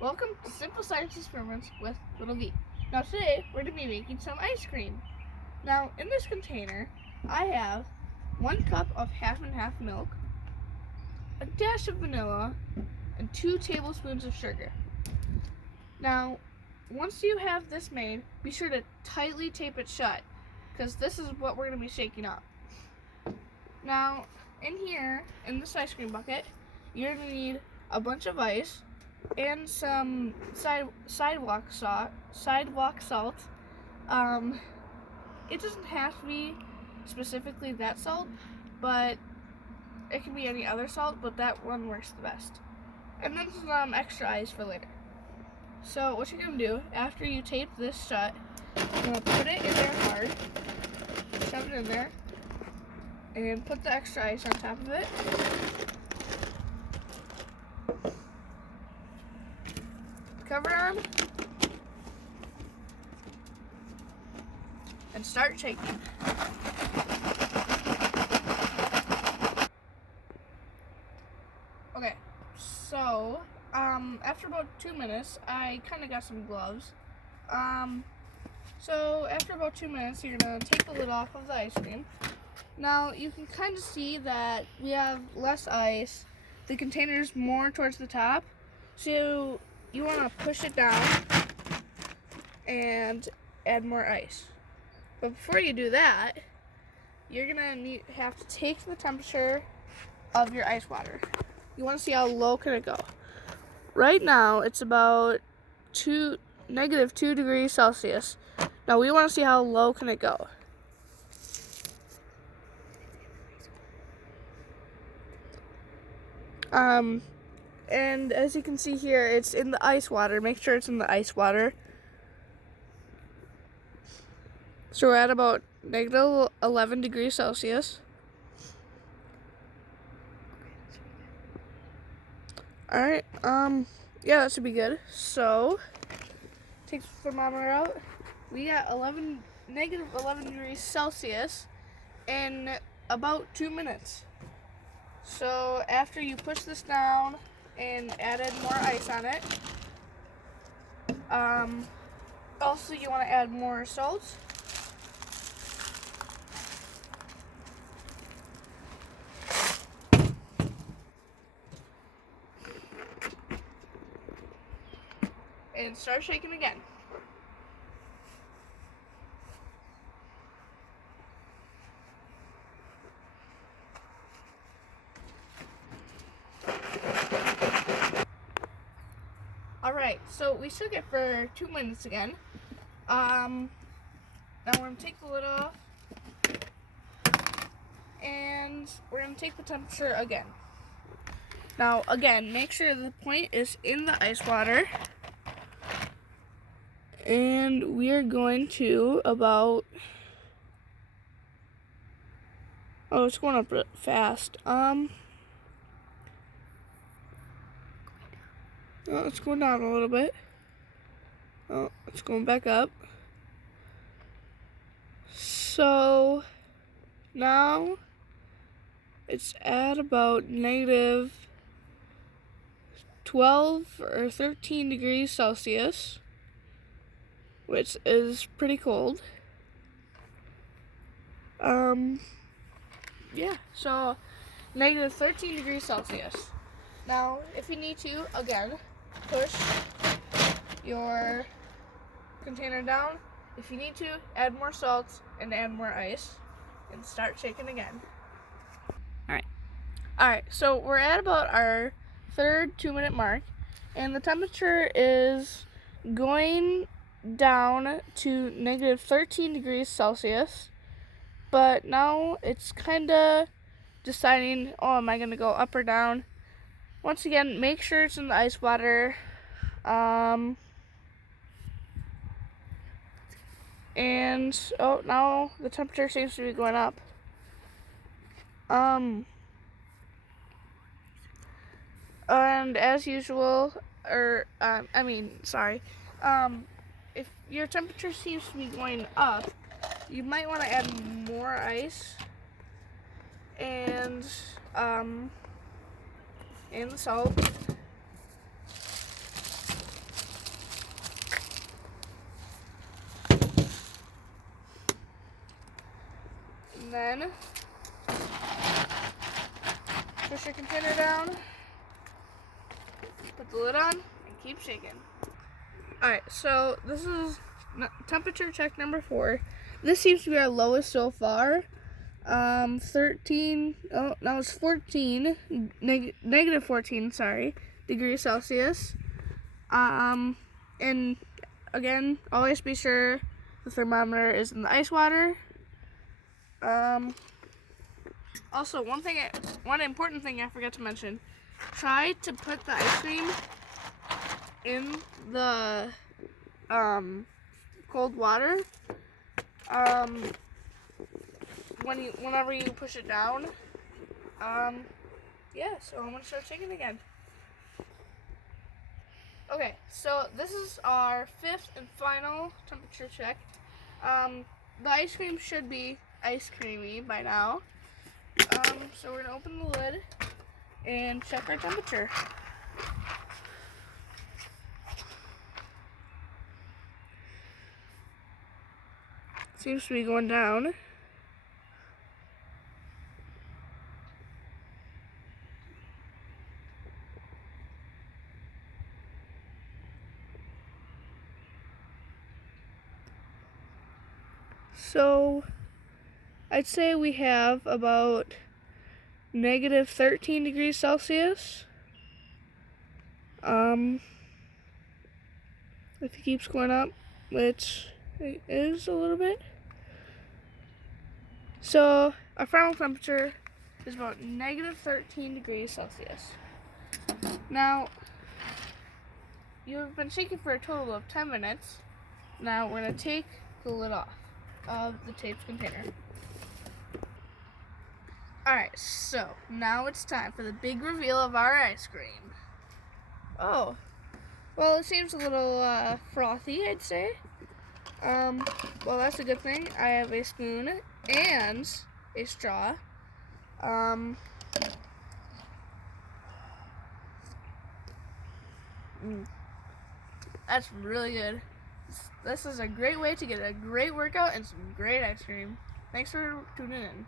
Welcome to Simple Science Experiments with Little V. Now today we're going to be making some ice cream. Now in this container I have 1 cup of half and half milk, a dash of vanilla, and 2 tablespoons of sugar. Now once you have this made, be sure to tightly tape it shut because this is what we're going to be shaking up. Now in here, in this ice cream bucket, you're going to need a bunch of ice and some sidewalk salt. It doesn't have to be specifically that salt, but it can be any other salt, but that one works the best. And then some extra ice for later. So what you're gonna do after you tape this shut, you're gonna put it in there hard, shove it in there, and put the extra ice on top of it. Cover on and start shaking. Okay, so after about 2 minutes, I kind of got some gloves. So after about 2 minutes, you're gonna take the lid off of the ice cream. Now you can kind of see that we have less ice. The container's more towards the top, so you want to push it down and add more ice. But before you do that, you're gonna have to take the temperature of your ice water. You want to see how low can it go. Right now it's about negative 2 degrees Celsius. Now we want to see how low can it go. And as you can see here, it's in the ice water. Make sure it's in the ice water. So we're at about negative 11 degrees Celsius. Alright, yeah, that should be good. So, take the thermometer out. We got negative 11 degrees Celsius in about 2 minutes. So after you push this down and added more ice on it, also you want to add more salt. And start shaking again. Alright, so we shook it for 2 minutes again. Now we're going to take the lid off. And we're going to take the temperature again. Now again, make sure the point is in the ice water. And we are going to about... Oh, it's going up fast. Oh, it's going down a little bit. Oh, it's going back up. So now it's at about negative 12 or 13 degrees Celsius, which is pretty cold. Yeah, so negative 13 degrees Celsius. Now, if you need to, again, push your container down. If you need to, add more salt and add more ice and start shaking again. Alright, so we're at about our third 2-minute mark, and the temperature is going down to negative 13 degrees Celsius, but now it's kind of deciding, oh, am I going to go up or down? Once again, make sure it's in the ice water. And, oh, now the temperature seems to be going up. And as usual, if your temperature seems to be going up, you might want to add more ice and salt. in. Push your container down. Put the lid on and keep shaking. Alright, so this is temperature check number 4. This seems to be our lowest so far. 13, oh, now it's 14, negative 14, sorry, degrees Celsius. And again, always be sure the thermometer is in the ice water. Also, one important thing I forgot to mention, try to put the ice cream in the cold water whenever you push it down. Yeah, so I'm gonna start shaking again. Okay, so this is our 5th and final temperature check. The ice cream should be ice creamy by now. So we're gonna open the lid and check our temperature. Seems to be going down. So I'd say we have about negative 13 degrees Celsius. If it keeps going up, which it is a little bit. So our final temperature is about negative 13 degrees Celsius. Now, you've been shaking for a total of 10 minutes. Now we're going to take the lid off of the taped container. Alright, so now it's time for the big reveal of our ice cream. Oh, well, it seems a little frothy, I'd say. Well, that's a good thing. I have a spoon and a straw. That's really good. This is a great way to get a great workout and some great ice cream. Thanks for tuning in.